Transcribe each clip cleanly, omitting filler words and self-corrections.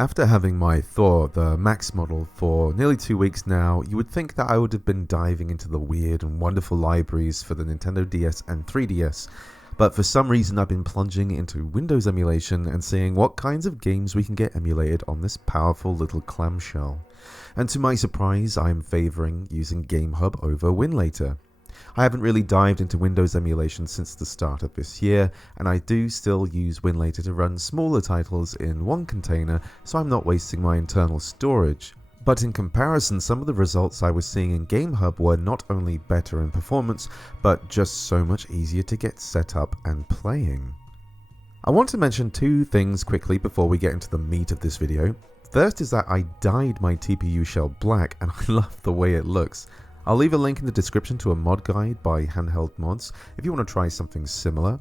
After having my Thor, the Max model, for nearly 2 weeks now, you would think that I would have been diving into the weird and wonderful libraries for the Nintendo DS and 3DS, but for some reason I've been plunging into Windows emulation and seeing what kinds of games we can get emulated on this powerful little clamshell. And to my surprise, I am favouring using Gamehub over Winlator. I haven't really dived into Windows emulation since the start of this year, and I do still use Winlator to run smaller titles in one container, so I'm not wasting my internal storage. But in comparison, some of the results I was seeing in Gamehub were not only better in performance, but just so much easier to get set up and playing. I want to mention two things quickly before we get into the meat of this video. First is that I dyed my TPU shell black, and I love the way it looks. I'll leave a link in the description to a mod guide by Handheld Mods if you want to try something similar.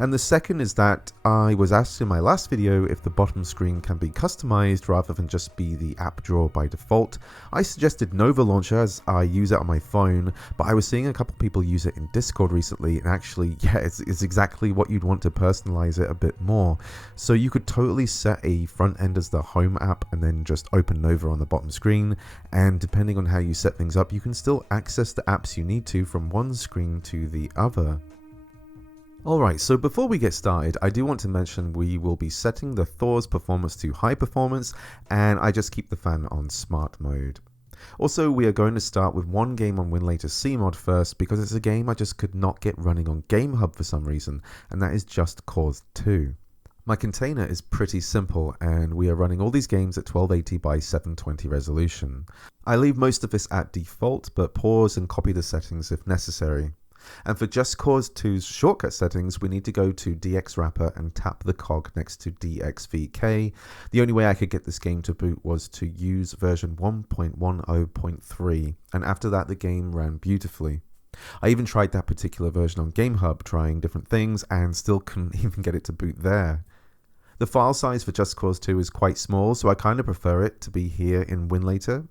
And the second is that I was asked in my last video if the bottom screen can be customized rather than just be the app drawer by default. I suggested Nova Launcher as I use it on my phone, but I was seeing a couple people use it in Discord recently, and actually, yeah, it's exactly what you'd want to personalize it a bit more. So you could totally set a front end as the home app and then just open Nova on the bottom screen, and depending on how you set things up, you can still access the apps you need to from one screen to the other. Alright, so before we get started, I do want to mention we will be setting the Thor's performance to high performance, and I just keep the fan on smart mode. Also, we are going to start with one game on Winlator CMOD first, because it's a game I just could not get running on Gamehub for some reason, and that is Just Cause 2. My container is pretty simple, and we are running all these games at 1280 by 720 resolution. I leave most of this at default, but pause and copy the settings if necessary. And for Just Cause 2's shortcut settings, we need to go to DX Wrapper and tap the cog next to DXVK. The only way I could get this game to boot was to use version 1.10.3, and after that the game ran beautifully. I even tried that particular version on Gamehub, trying different things, and still couldn't even get it to boot there. The file size for Just Cause 2 is quite small, so I kind of prefer it to be here in Winlator.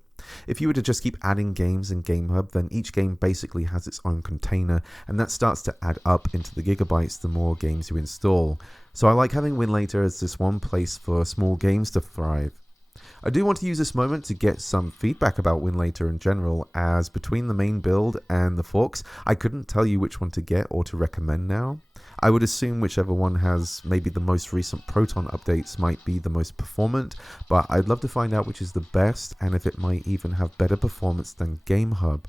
If you were to just keep adding games in Gamehub, then each game basically has its own container, and that starts to add up into the gigabytes the more games you install. So I like having Winlator as this one place for small games to thrive. I do want to use this moment to get some feedback about Winlator in general, as between the main build and the forks, I couldn't tell you which one to get or to recommend now. I would assume whichever one has maybe the most recent Proton updates might be the most performant, but I'd love to find out which is the best and if it might even have better performance than Gamehub.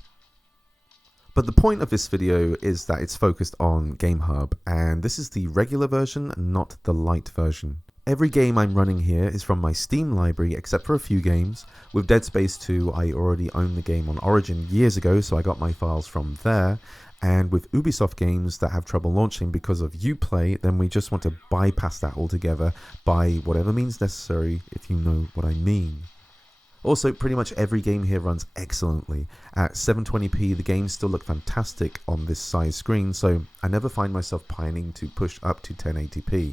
But the point of this video is that it's focused on Gamehub, and this is the regular version, not the light version. Every game I'm running here is from my Steam library except for a few games. With Dead Space 2, I already owned the game on Origin years ago, so I got my files from there. And with Ubisoft games that have trouble launching because of Uplay, then we just want to bypass that altogether by whatever means necessary, if you know what I mean. Also, pretty much every game here runs excellently. At 720p, the games still look fantastic on this size screen, so I never find myself pining to push up to 1080p.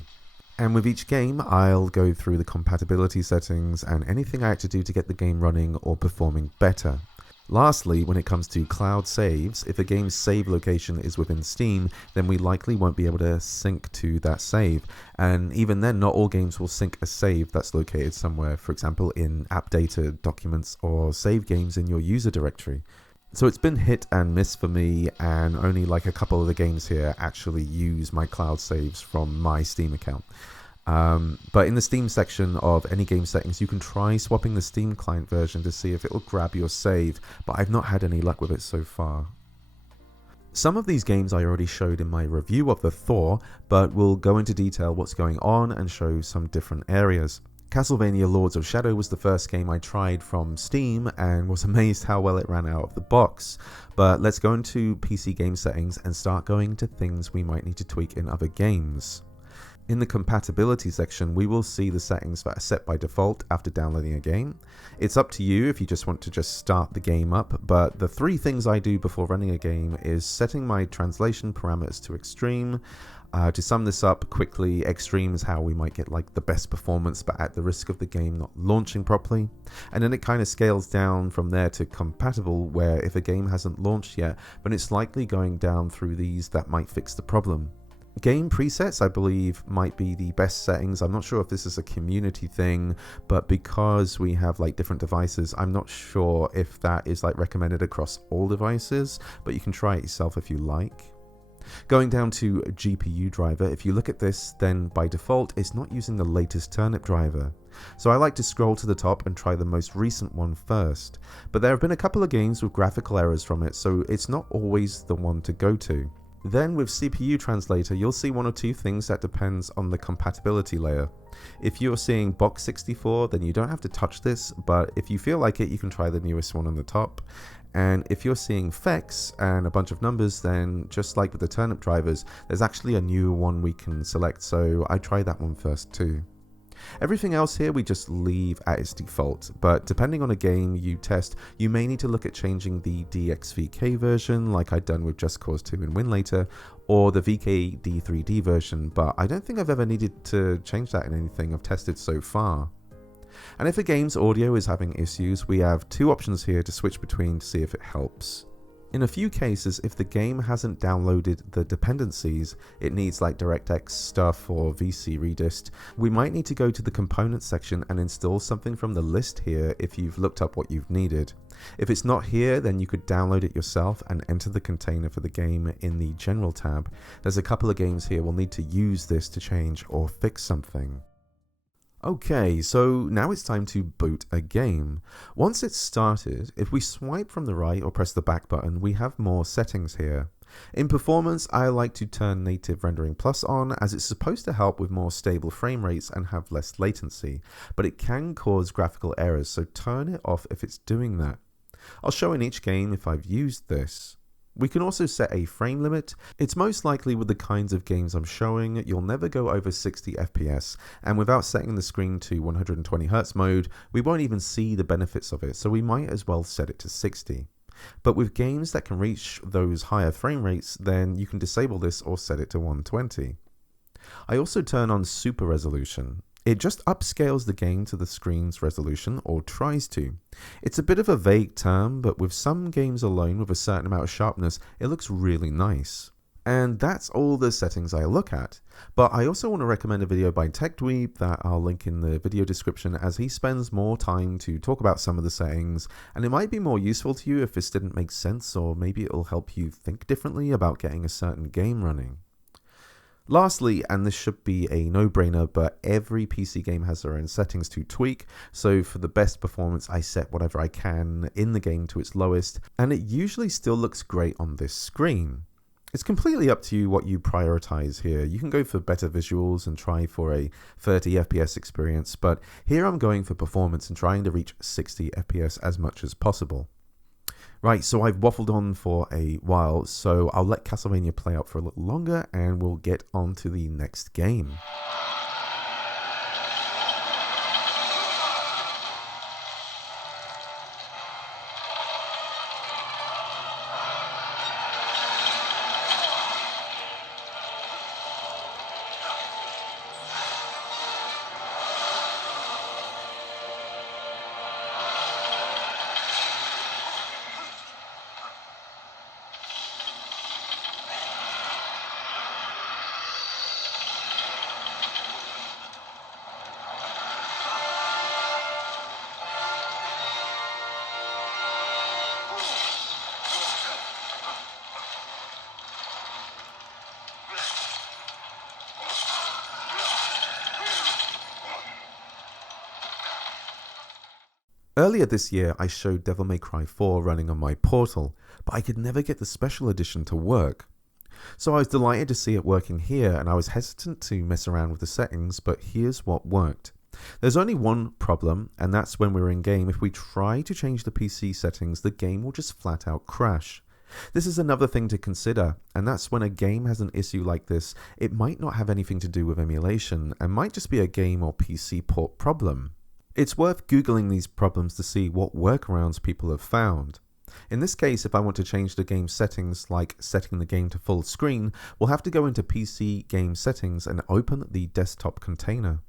And with each game, I'll go through the compatibility settings and anything I had to do to get the game running or performing better. Lastly, when it comes to cloud saves, if a game's save location is within Steam, then we likely won't be able to sync to that save. And even then, not all games will sync a save that's located somewhere, for example in app data, documents, or save games in your user directory. So it's been hit and miss for me, and only like a couple of the games here actually use my cloud saves from my Steam account. But in the Steam section of any game settings, you can try swapping the Steam client version to see if it will grab your save, but I've not had any luck with it so far. Some of these games I already showed in my review of the Thor, but we'll go into detail what's going on and show some different areas. Castlevania Lords of Shadow was the first game I tried from Steam and was amazed how well it ran out of the box. But let's go into PC game settings and start going to things we might need to tweak in other games. In the compatibility section, we will see the settings that are set by default after downloading a game. It's up to you if you just want to just start the game up, but the three things I do before running a game is setting my translation parameters to extreme. To sum this up quickly, extreme is how we might get like the best performance but at the risk of the game not launching properly. And then it kind of scales down from there to compatible, where if a game hasn't launched yet, then it's likely going down through these that might fix the problem. Game presets, I believe, might be the best settings. I'm not sure if this is a community thing, but because we have like different devices, I'm not sure if that is like recommended across all devices, but you can try it yourself if you like. Going down to GPU driver, if you look at this, then by default, it's not using the latest turnip driver. So I like to scroll to the top and try the most recent one first. But there have been a couple of games with graphical errors from it, so it's not always the one to go to. Then with CPU translator, you'll see one or two things that depends on the compatibility layer. If you're seeing box 64, then you don't have to touch this, but if you feel like it, you can try the newest one on the top. And if you're seeing FEX and a bunch of numbers, then just like with the turnip drivers, there's actually a new one we can select, so I try that one first too. Everything else here we just leave at its default, but depending on a game you test, you may need to look at changing the DXVK version like I'd done with Just Cause 2 and Winlator, or the VKD3D version, but I don't think I've ever needed to change that in anything I've tested so far. And if a game's audio is having issues, we have two options here to switch between to see if it helps. In a few cases, if the game hasn't downloaded the dependencies, it needs like DirectX stuff or VC Redist, we might need to go to the components section and install something from the list here if you've looked up what you've needed. If it's not here, then you could download it yourself and enter the container for the game in the general tab. There's a couple of games here we'll need to use this to change or fix something. Okay, so now it's time to boot a game. Once it's started, if we swipe from the right or press the back button, we have more settings here. In performance, I like to turn Native Rendering Plus on, as it's supposed to help with more stable frame rates and have less latency, but it can cause graphical errors, so turn it off if it's doing that. I'll show in each game if I've used this. We can also set a frame limit. It's most likely with the kinds of games I'm showing, you'll never go over 60 FPS, and without setting the screen to 120Hz mode, we won't even see the benefits of it, so we might as well set it to 60. But with games that can reach those higher frame rates, then you can disable this or set it to 120. I also turn on Super Resolution. It just upscales the game to the screen's resolution, or tries to. It's a bit of a vague term, but with some games alone with a certain amount of sharpness, it looks really nice. And that's all the settings I look at. But I also want to recommend a video by TechDweeb that I'll link in the video description, as he spends more time to talk about some of the settings, and it might be more useful to you if this didn't make sense, or maybe it'll help you think differently about getting a certain game running. Lastly, and this should be a no-brainer, but every PC game has their own settings to tweak, so for the best performance I set whatever I can in the game to its lowest, and it usually still looks great on this screen. It's completely up to you what you prioritize here. You can go for better visuals and try for a 30 FPS experience, but here I'm going for performance and trying to reach 60 FPS as much as possible. Right, so I've waffled on for a while, so I'll let Castlevania play out for a little longer and we'll get on to the next game. Earlier this year, I showed Devil May Cry 4 running on my Portal, but I could never get the special edition to work. So I was delighted to see it working here, and I was hesitant to mess around with the settings, but here's what worked. There's only one problem, and that's when we're in game. If we try to change the PC settings, the game will just flat out crash. This is another thing to consider, and that's when a game has an issue like this, it might not have anything to do with emulation, and might just be a game or PC port problem. It's worth Googling these problems to see what workarounds people have found. In this case, if I want to change the game settings, like setting the game to full screen, we'll have to go into PC game settings and open the desktop container.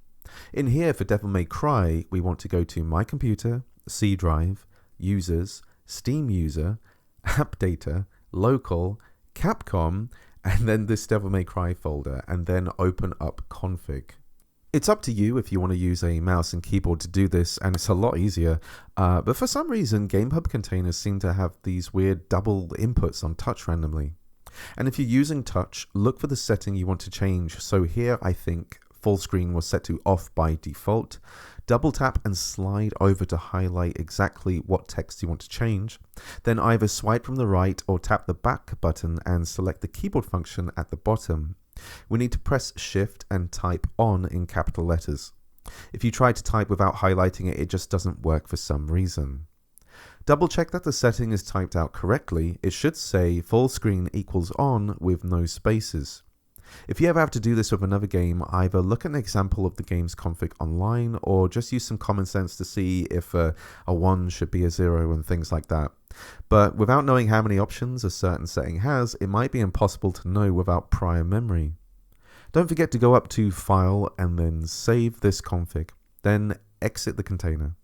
In here for Devil May Cry, we want to go to My Computer, C Drive, Users, Steam User, App Data, Local, Capcom, and then this Devil May Cry folder, and then open up config. It's up to you if you want to use a mouse and keyboard to do this, and it's a lot easier, but for some reason Gamehub containers seem to have these weird double inputs on touch randomly. And if you're using touch, look for the setting you want to change. So here I think full screen was set to off by default. Double tap and slide over to highlight exactly what text you want to change. Then either swipe from the right or tap the back button and select the keyboard function at the bottom. We need to press shift and type on in capital letters. If you try to type without highlighting it, it just doesn't work for some reason. Double check that the setting is typed out correctly. It should say full screen equals on with no spaces. If you ever have to do this with another game, either look at an example of the game's config online or just use some common sense to see if a 1 should be a 0 and things like that. But without knowing how many options a certain setting has, it might be impossible to know without prior memory. Don't forget to go up to File and then save this config. Then exit the container.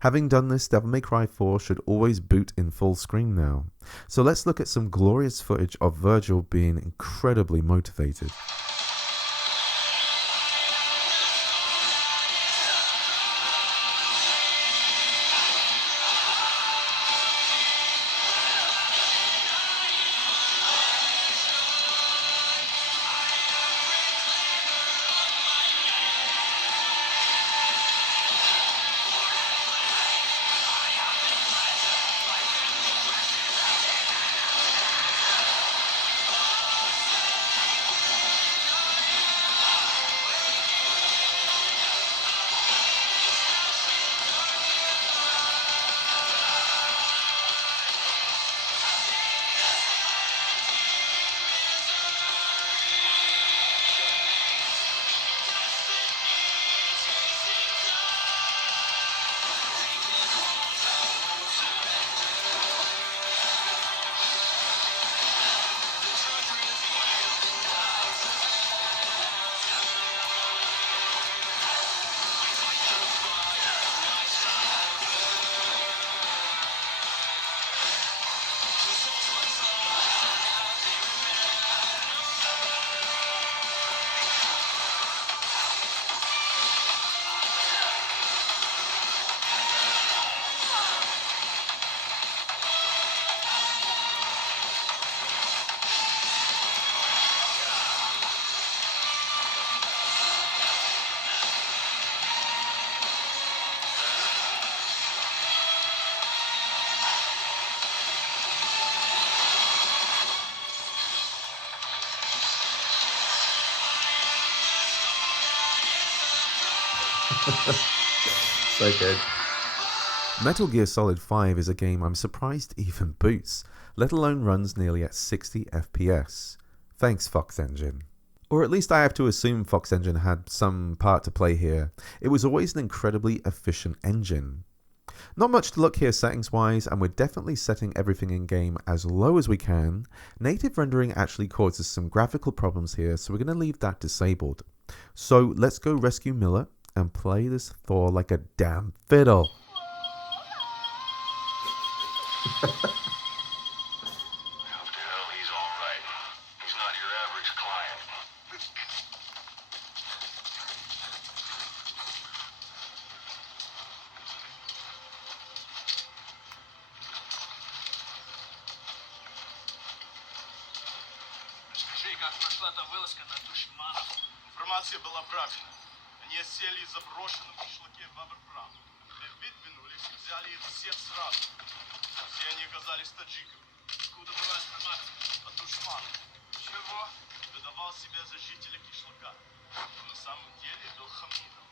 Having done this, Devil May Cry 4 should always boot in full screen now. So let's look at some glorious footage of Virgil being incredibly motivated. So good. Metal Gear Solid 5 is a game I'm surprised even boots, let alone runs nearly at 60 FPS. Thanks, Fox Engine. Or at least I have to assume Fox Engine had some part to play here. It was always an incredibly efficient engine. Not much to look here settings wise, and we're definitely setting everything in game as low as we can. Native rendering actually causes some graphical problems here, so we're going to leave that disabled. So let's go rescue Miller and play this Thor like a damn fiddle. Как прошла та вылазка на душманов? Информация была правильная. Они осели в заброшенном кишлаке Бабр-Прам. Выдвинулись и взяли их всех сразу. Все они оказались таджиками. Откуда была информация? От душмана. Чего? Выдавал себя за жителя кишлака. На самом деле был хамином.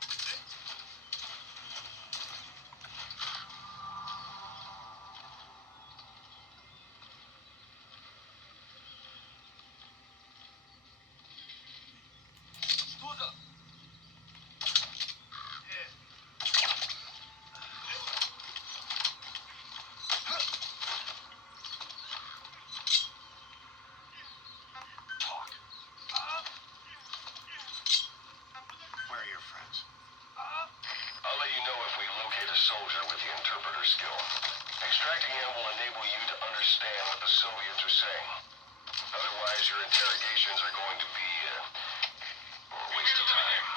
Soldier with the interpreter skill. Extracting him will enable you to understand what the Soviets are saying. Otherwise, Otherwise, your interrogations are going to be a waste of time.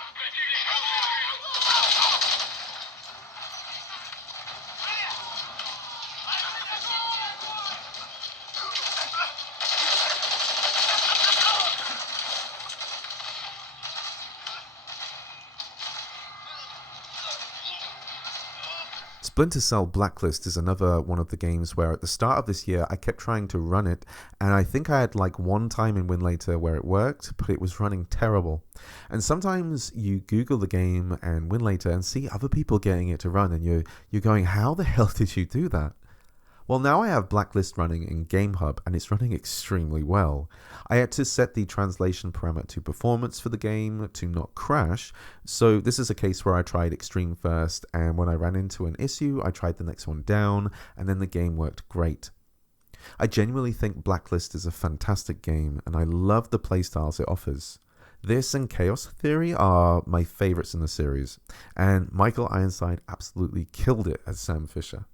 Splinter Cell Blacklist is another one of the games where at the start of this year I kept trying to run it, and I think I had like one time in Winlator where it worked, but it was running terrible. And sometimes you Google the game and Winlator and see other people getting it to run, and you're going, how the hell did you do that? Well, now I have Blacklist running in Gamehub, and it's running extremely well. I had to set the translation parameter to performance for the game to not crash, so this is a case where I tried extreme first, and when I ran into an issue, I tried the next one down, and then the game worked great. I genuinely think Blacklist is a fantastic game, and I love the playstyles it offers. This and Chaos Theory are my favourites in the series, and Michael Ironside absolutely killed it as Sam Fisher.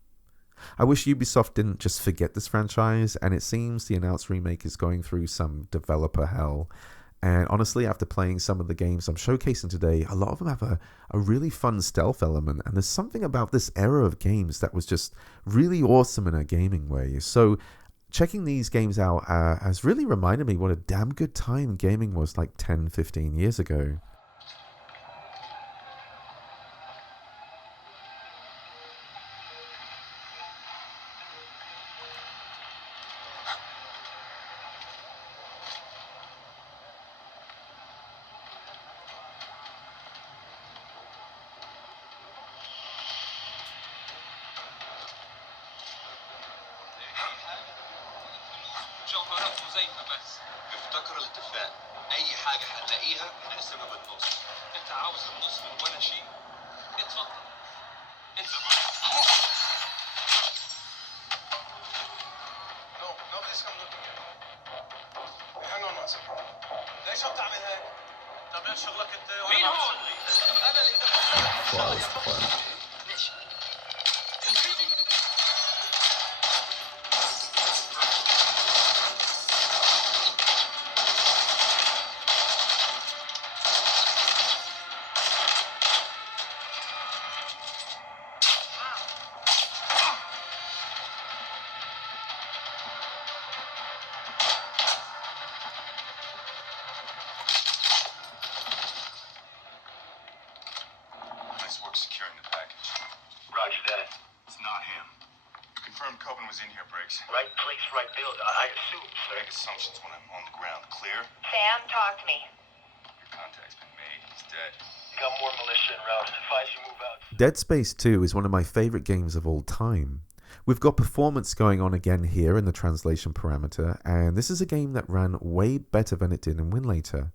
I wish Ubisoft didn't just forget this franchise, and it seems the announced remake is going through some developer hell. And honestly, after playing some of the games I'm showcasing today, a lot of them have a really fun stealth element, and there's something about this era of games that was just really awesome in a gaming way. So checking these games out has really reminded me what a damn good time gaming was like 10-15 years ago. جوهرات مزيفة بس. افتكر الاتفاق. أي حاجة هنلاقيها هنقسمها بالنص. أنت عاوز النص من ولا شيء؟ اتفضل. أنت No, nobody's come looking at me. Hang on one second. ليش عم تعمل هيك؟ طب ايش شغلك انت؟ مين هون؟ انا اللي دخلت. ليش؟ Nice work securing the package. Roger that. It's not him. Confirmed Coben was in here, Briggs. Right place, right build. I assume, sir. Make assumptions when I'm on the ground. Clear? Sam, talk to me. Your contact's been made. He's dead. Got more militia en route. Advise you move out. Dead Space 2 is one of my favourite games of all time. We've got performance going on again here in the translation parameter, and this is a game that ran way better than it did in Winlator.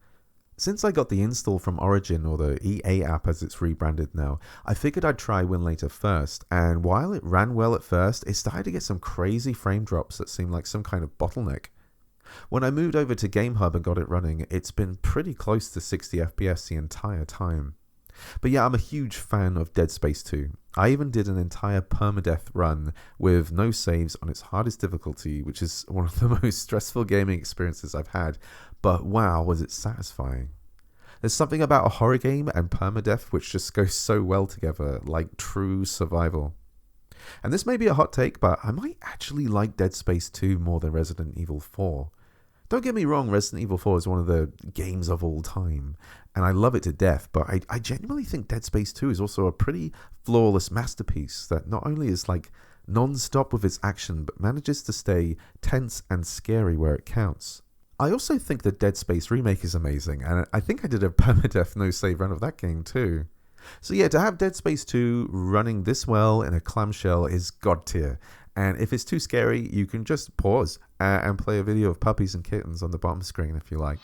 Since I got the install from Origin, or the EA app as it's rebranded now, I figured I'd try Winlator first, and while it ran well at first, it started to get some crazy frame drops that seemed like some kind of bottleneck. When I moved over to Gamehub and got it running, it's been pretty close to 60 FPS the entire time. But yeah, I'm a huge fan of Dead Space 2. I even did an entire permadeath run with no saves on its hardest difficulty, which is one of the most stressful gaming experiences I've had, but wow, was it satisfying. There's something about a horror game and permadeath which just goes so well together, like true survival. And this may be a hot take, but I might actually like Dead Space 2 more than Resident Evil 4. Don't get me wrong, Resident Evil 4 is one of the games of all time, and I love it to death, but I genuinely think Dead Space 2 is also a pretty flawless masterpiece that not only is like non-stop with its action, but manages to stay tense and scary where it counts. I also think the Dead Space remake is amazing, and I think I did a permadeath no-save run of that game too. So yeah, to have Dead Space 2 running this well in a clamshell is god tier. And if it's too scary, you can just pause and play a video of puppies and kittens on the bottom screen if you like.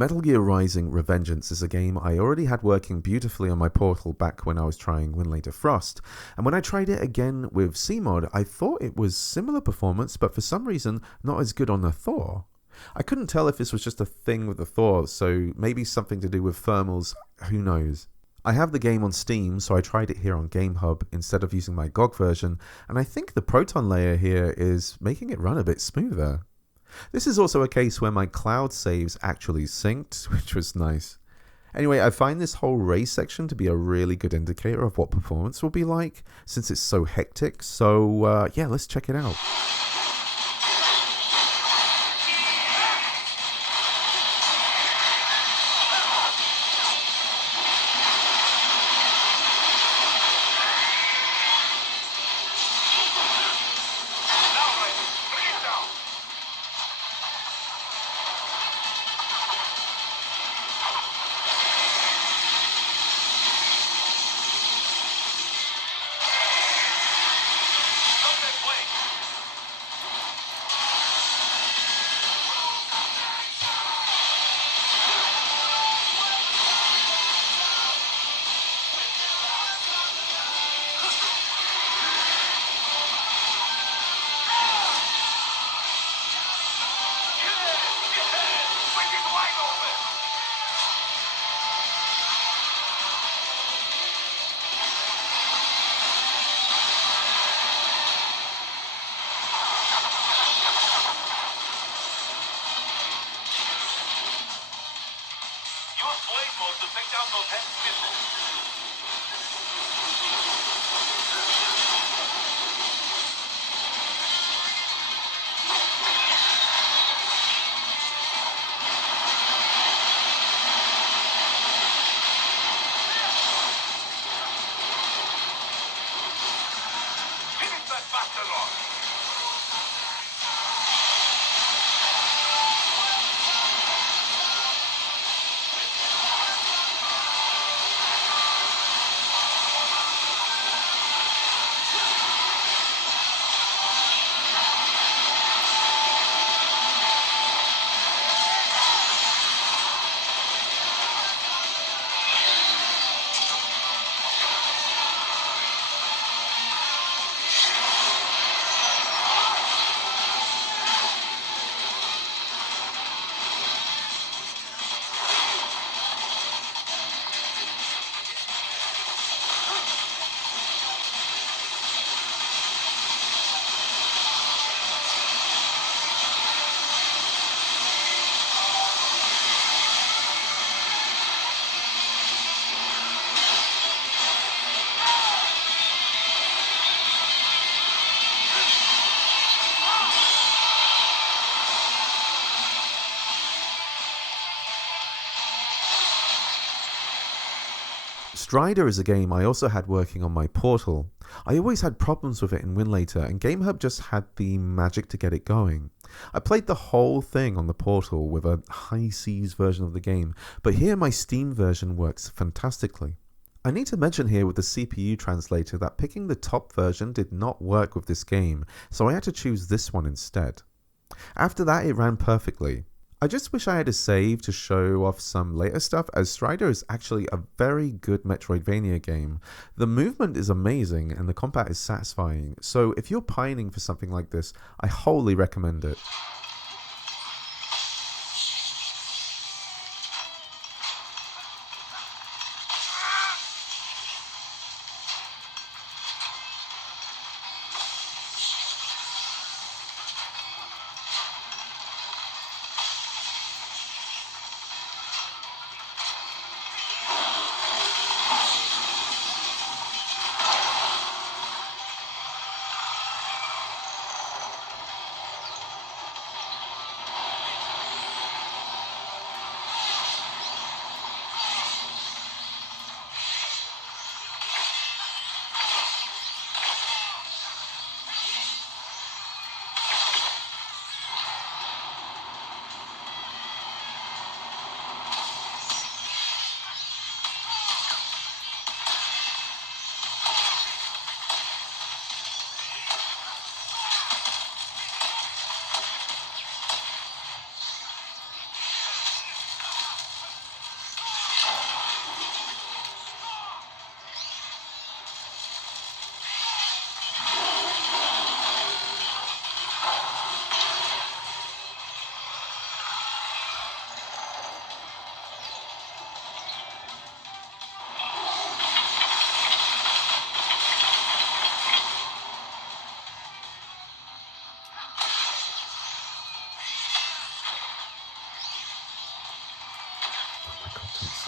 Metal Gear Rising: Revengeance is a game I already had working beautifully on my Portal back when I was trying Winlator Frost, and when I tried it again with CMOD, I thought it was similar performance, but for some reason not as good on the Thor. I couldn't tell if this was just a thing with the Thor, so maybe something to do with thermals, who knows. I have the game on Steam, so I tried it here on Gamehub instead of using my GOG version, and I think the Proton layer here is making it run a bit smoother. This is also a case where my cloud saves actually synced, which was nice. Anyway, I find this whole race section to be a really good indicator of what performance will be like, since it's so hectic, so yeah, let's check it out. To take down those heavy missiles. Finish that bastard off! Strider is a game I also had working on my Portal. I always had problems with it in Winlator, and Gamehub just had the magic to get it going. I played the whole thing on the Portal with a high seas version of the game, but here my Steam version works fantastically. I need to mention here with the CPU translator that picking the top version did not work with this game, so I had to choose this one instead. After that, it ran perfectly. I just wish I had a save to show off some later stuff, as Strider is actually a very good Metroidvania game. The movement is amazing and the combat is satisfying, so if you're pining for something like this, I wholly recommend it.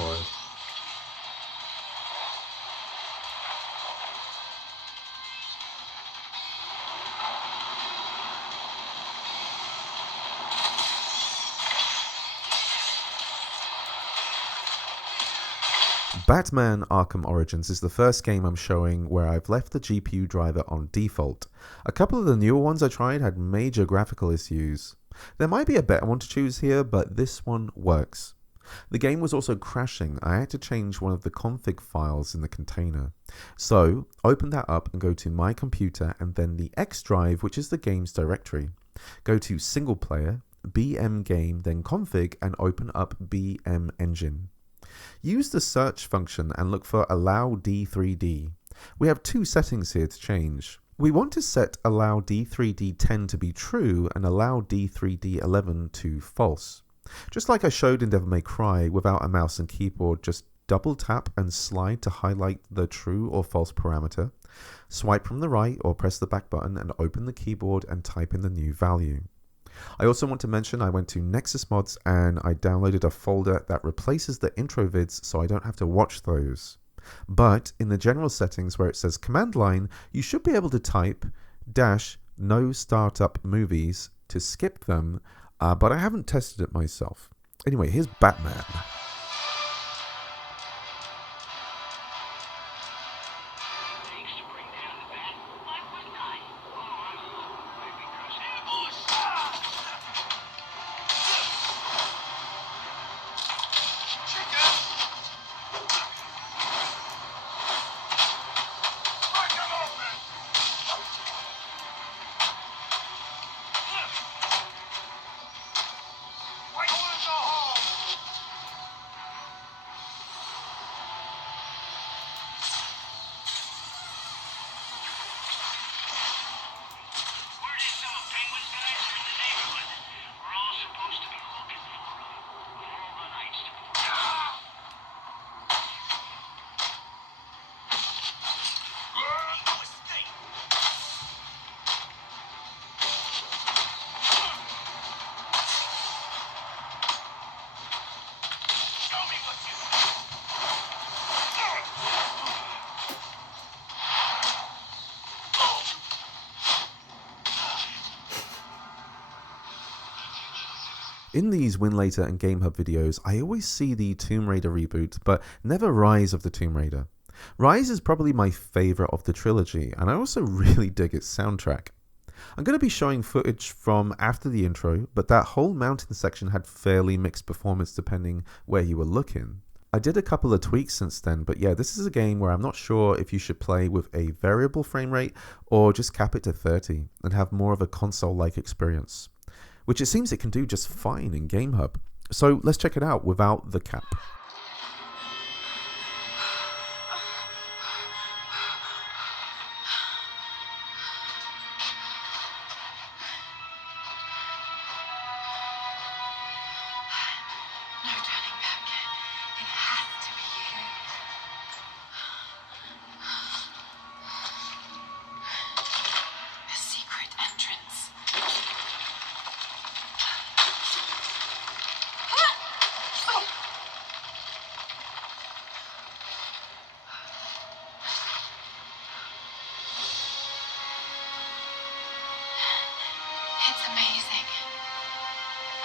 fired. Batman Arkham Origins is the first game I'm showing where I've left the GPU driver on default. A couple of the newer ones I tried had major graphical issues. There might be a better one to choose here, but this one works. The game was also crashing. I had to change one of the config files in the container. So, open that up and go to My Computer and then the X drive, which is the game's directory. Go to Single Player, BM Game, then Config, and open up BM Engine. Use the search function and look for Allow D3D. We have two settings here to change. We want to set Allow D3D10 to be true and Allow D3D11 to false. Just like I showed in Devil May Cry, without a mouse and keyboard, just double tap and slide to highlight the true or false parameter. Swipe from the right or press the back button and open the keyboard and type in the new value. I also want to mention I went to Nexus Mods and I downloaded a folder that replaces the intro vids so I don't have to watch those. But in the general settings where it says command line, you should be able to type -no startup movies to skip them, but I haven't tested it myself. Anyway, here's Batman. In these Winlator and Gamehub videos, I always see the Tomb Raider reboot, but never Rise of the Tomb Raider. Rise is probably my favourite of the trilogy, and I also really dig its soundtrack. I'm going to be showing footage from after the intro, but that whole mountain section had fairly mixed performance depending where you were looking. I did a couple of tweaks since then, but yeah, this is a game where I'm not sure if you should play with a variable frame rate or just cap it to 30 and have more of a console-like experience, which it seems it can do just fine in Gamehub. So let's check it out without the cap. No turning back. It has to be you. A secret entrance. It's amazing.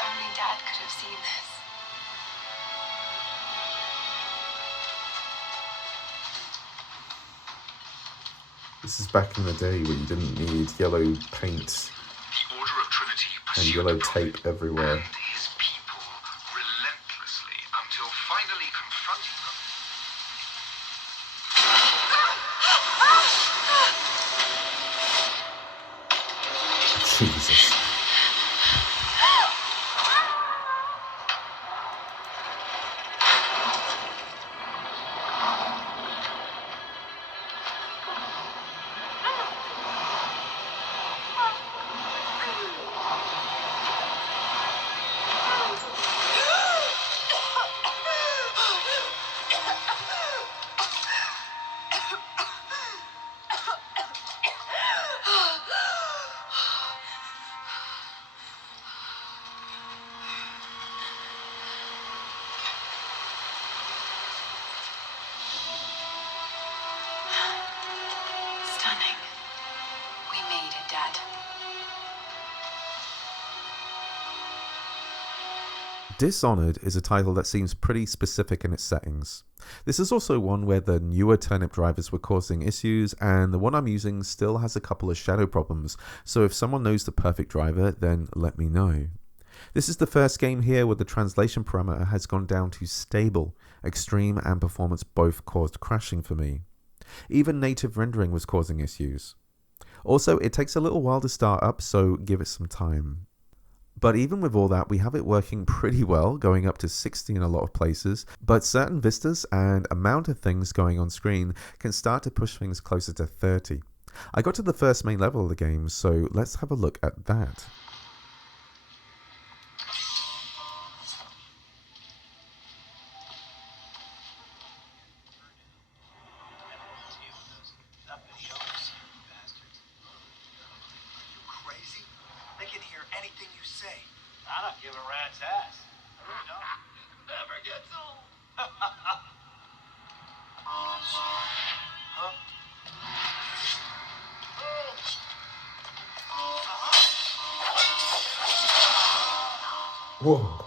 Only Dad could have seen this. This is back in the day when you didn't need yellow paint The Order of Trinity and pursued yellow the prophet tape everywhere. and his people relentlessly until finally confronting them. Jesus. Dishonored is a title that seems pretty specific in its settings. This is also one where the newer turnip drivers were causing issues, and the one I'm using still has a couple of shadow problems, so if someone knows the perfect driver, then let me know. This is the first game here where the translation parameter has gone down to stable. Extreme and performance both caused crashing for me. Even native rendering was causing issues. Also, it takes a little while to start up, so give it some time. But even with all that, we have it working pretty well, going up to 60 in a lot of places, but certain vistas and amount of things going on screen can start to push things closer to 30. I got to the first main level of the game, so let's have a look at that. I don't give a rat's ass. Never gets old. Whoa.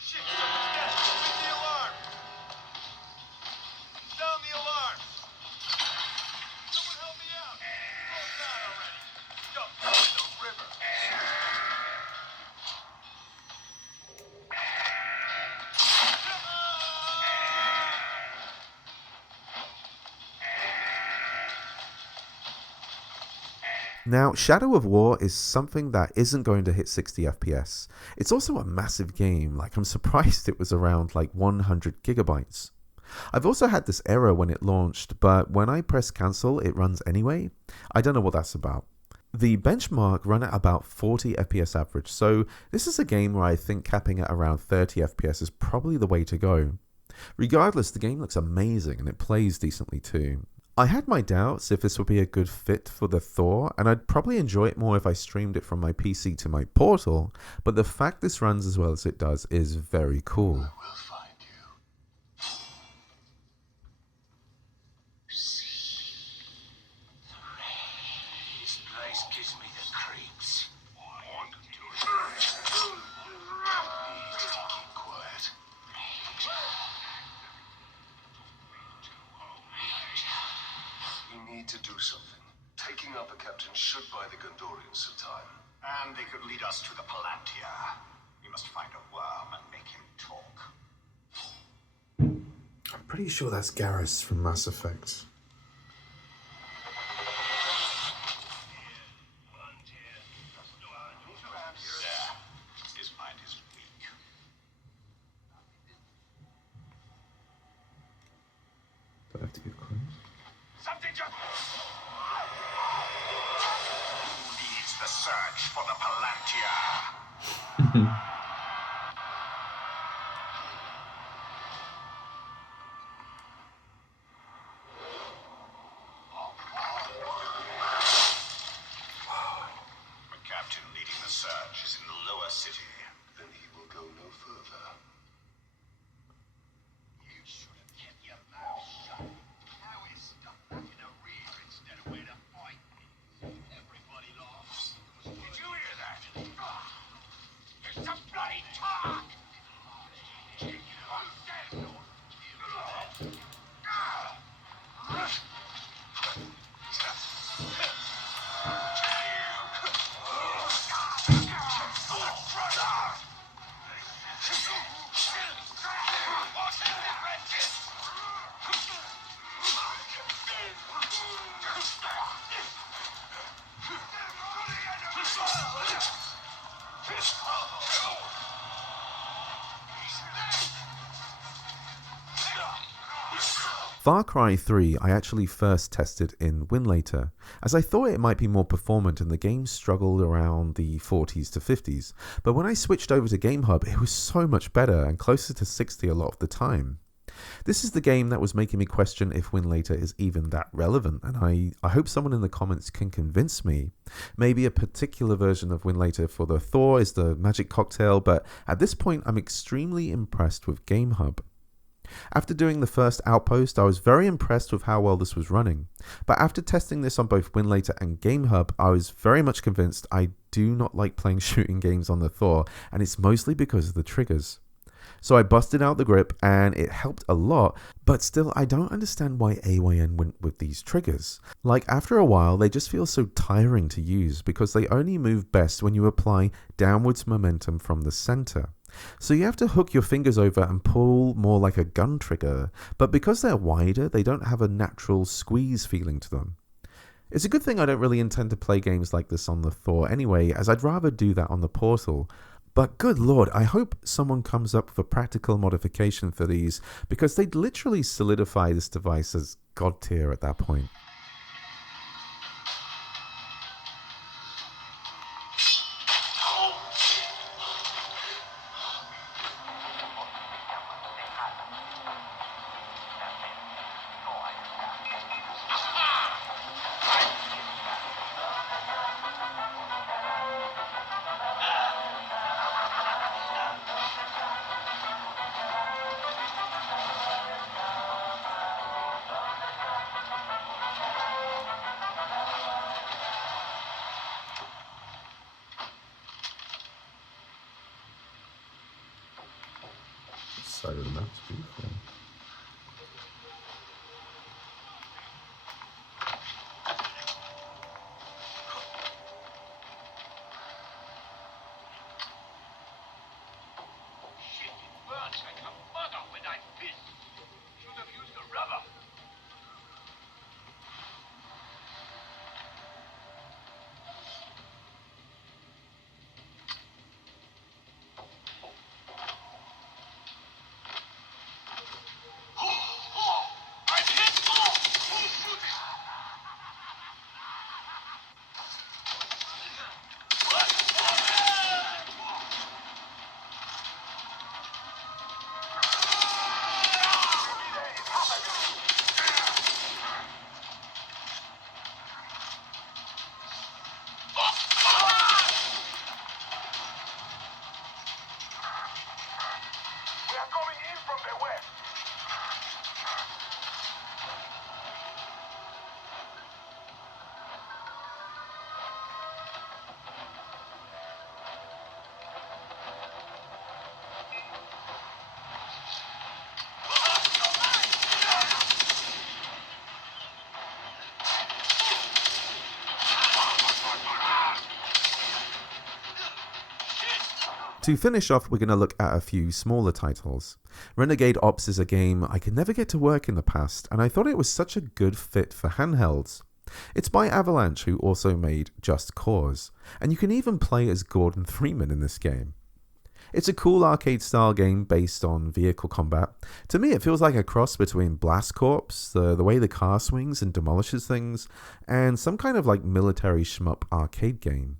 Shit, someone's dead. Hit the alarm. Sound the alarm. Someone help me out. Close down already. Dump them in the river. Now, Shadow of War is something that isn't going to hit 60 FPS. It's also a massive game, like I'm surprised it was around like 100 gigabytes. I've also had this error when it launched, but when I press cancel it runs anyway. I don't know what that's about. The benchmark run at about 40 FPS average, so this is a game where I think capping at around 30 FPS is probably the way to go. Regardless, the game looks amazing and it plays decently too. I had my doubts if this would be a good fit for the Thor, and I'd probably enjoy it more if I streamed it from my PC to my portal, but the fact this runs as well as it does is very cool. We'll find you. This place gives me the creeps. Keep quiet. We need to do something. Taking up a captain should buy the Gondorians some time. And they could lead us to the Palantir. We must find a worm and make him talk. I'm pretty sure that's Garrus from Mass Effect. Yeah, his mind is weak. Do I have to get close? Something just... Who leads the search for the Palantir? The captain leading the search is in the lower city. Then he will go no further. You should have kept your mouth shut. Now he's stuck back in the rear instead of where to fight. Everybody laughs. Did you hear that? It's a bloody talk! Far Cry 3 I actually first tested in Winlator, as I thought it might be more performant and the game struggled around the 40s to 50s, but when I switched over to Gamehub it was so much better and closer to 60 a lot of the time. This is the game that was making me question if Winlator is even that relevant, and I hope someone in the comments can convince me. Maybe a particular version of Winlator for the Thor is the magic cocktail, but at this point I'm extremely impressed with Gamehub. After doing the first outpost, I was very impressed with how well this was running, but after testing this on both Winlator and Gamehub, I was very much convinced I do not like playing shooting games on the Thor, and it's mostly because of the triggers. So I busted out the grip and it helped a lot, but still I don't understand why AYN went with these triggers. Like, after a while they just feel so tiring to use because they only move best when you apply downwards momentum from the center. So you have to hook your fingers over and pull more like a gun trigger, but because they're wider they don't have a natural squeeze feeling to them. It's a good thing I don't really intend to play games like this on the Thor anyway, as I'd rather do that on the Portal. But good lord, I hope someone comes up with a practical modification for these, because they'd literally solidify this device as god tier at that point. Side of the map's beautiful. Shit, it burns like a mother when I piss. Should have used the rubber. I'm hit! Who's shooting? We are coming in from the west. To finish off, we're going to look at a few smaller titles. Renegade Ops is a game I could never get to work in the past, and I thought it was such a good fit for handhelds. It's by Avalanche, who also made Just Cause, and you can even play as Gordon Freeman in this game. It's a cool arcade-style game based on vehicle combat. To me, it feels like a cross between Blast Corps, the way the car swings and demolishes things, and some kind of like military shmup arcade game.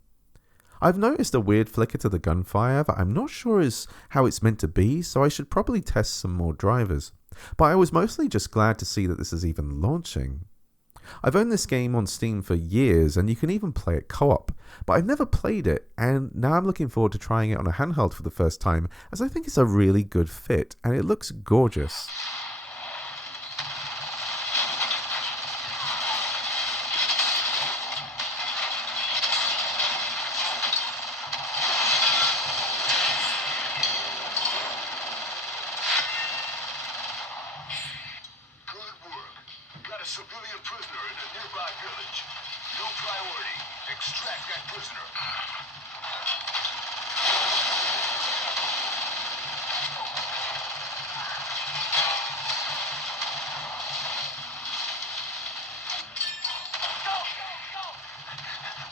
I've noticed a weird flicker to the gunfire that I'm not sure is how it's meant to be, so I should probably test some more drivers. But I was mostly just glad to see that this is even launching. I've owned this game on Steam for years, and you can even play it co-op, but I've never played it, and now I'm looking forward to trying it on a handheld for the first time, as I think it's a really good fit, and it looks gorgeous. Good work. Got a civilian prisoner in a nearby village. No priority. Extract that prisoner.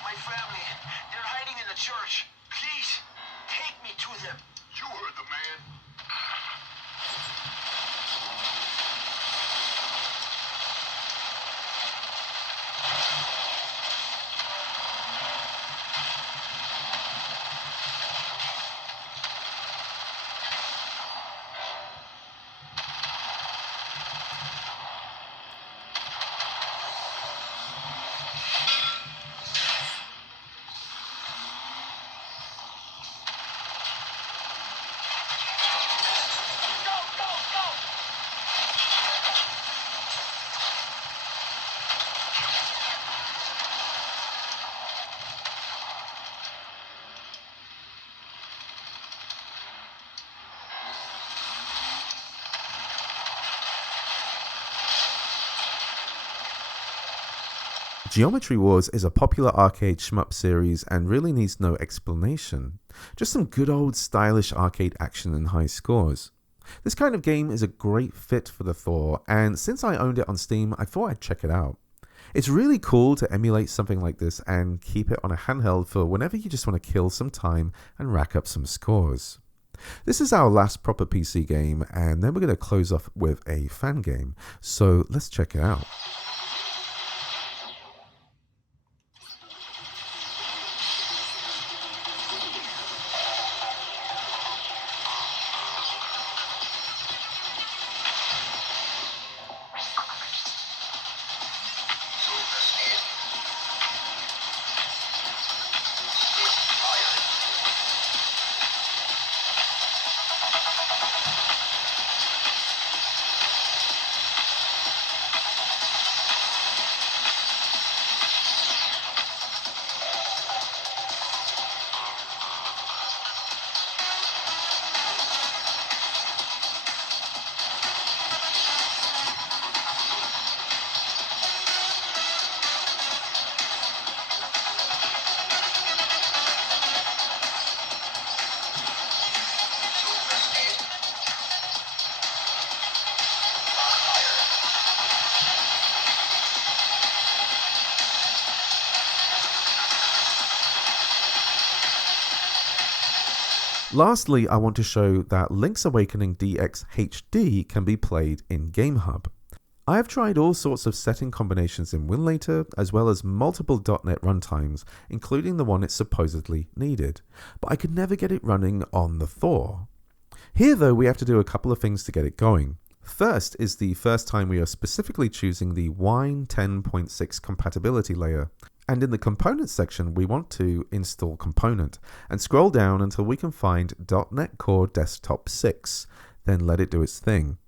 My family, they're hiding in the church. Please, take me to them. You heard the man. Geometry Wars is a popular arcade shmup series and really needs no explanation. Just some good old stylish arcade action and high scores. This kind of game is a great fit for the Thor, and since I owned it on Steam, I thought I'd check it out. It's really cool to emulate something like this and keep it on a handheld for whenever you just want to kill some time and rack up some scores. This is our last proper PC game, and then we're going to close off with a fan game, so let's check it out. Lastly, I want to show that Link's Awakening DX HD can be played in Gamehub. I have tried all sorts of setting combinations in Winlator, as well as multiple .NET runtimes, including the one it supposedly needed, but I could never get it running on the Thor. Here though, we have to do a couple of things to get it going. First is the first time we are specifically choosing the AYN 10.6 compatibility layer. And in the components section, we want to install component and scroll down until we can find .NET Core Desktop 6, then let it do its thing.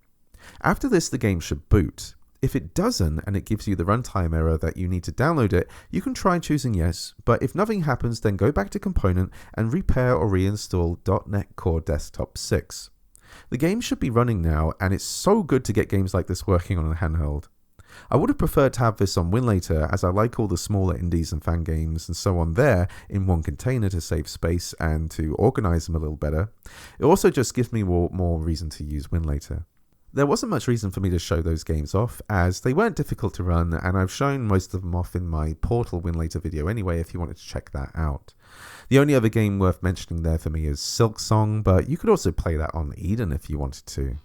After this, the game should boot. If it doesn't and it gives you the runtime error that you need to download it, you can try choosing yes, but if nothing happens, then go back to component and repair or reinstall .NET Core Desktop 6. The game should be running now, and it's so good to get games like this working on a handheld. I would have preferred to have this on Winlator, as I like all the smaller indies and fan games and so on there in one container to save space and to organize them a little better. It also just gives me more reason to use Winlator. There wasn't much reason for me to show those games off, as they weren't difficult to run, and I've shown most of them off in my Portal Winlator video anyway if you wanted to check that out. The only other game worth mentioning there for me is Silksong, but you could also play that on Eden if you wanted to.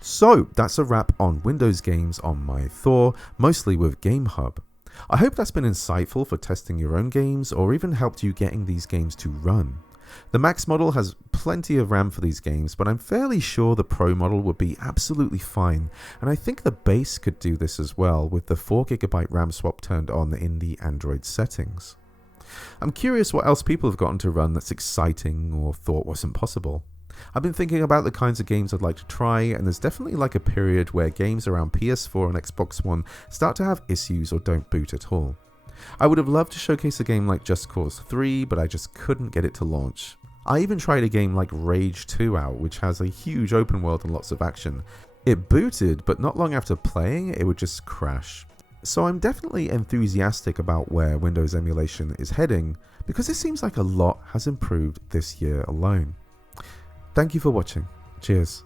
So that's a wrap on Windows games on my Thor, mostly with Gamehub. I hope that's been insightful for testing your own games or even helped you getting these games to run. The Max model has plenty of RAM for these games, but I'm fairly sure the Pro model would be absolutely fine, and I think the base could do this as well with the 4GB RAM swap turned on in the Android settings. I'm curious what else people have gotten to run that's exciting or thought wasn't possible. I've been thinking about the kinds of games I'd like to try, and there's definitely like a period where games around PS4 and Xbox One start to have issues or don't boot at all. I would have loved to showcase a game like Just Cause 3, but I just couldn't get it to launch. I even tried a game like Rage 2 out, which has a huge open world and lots of action. It booted, but not long after playing, it would just crash. So I'm definitely enthusiastic about where Windows emulation is heading, because it seems like a lot has improved this year alone. Thank you for watching. Cheers.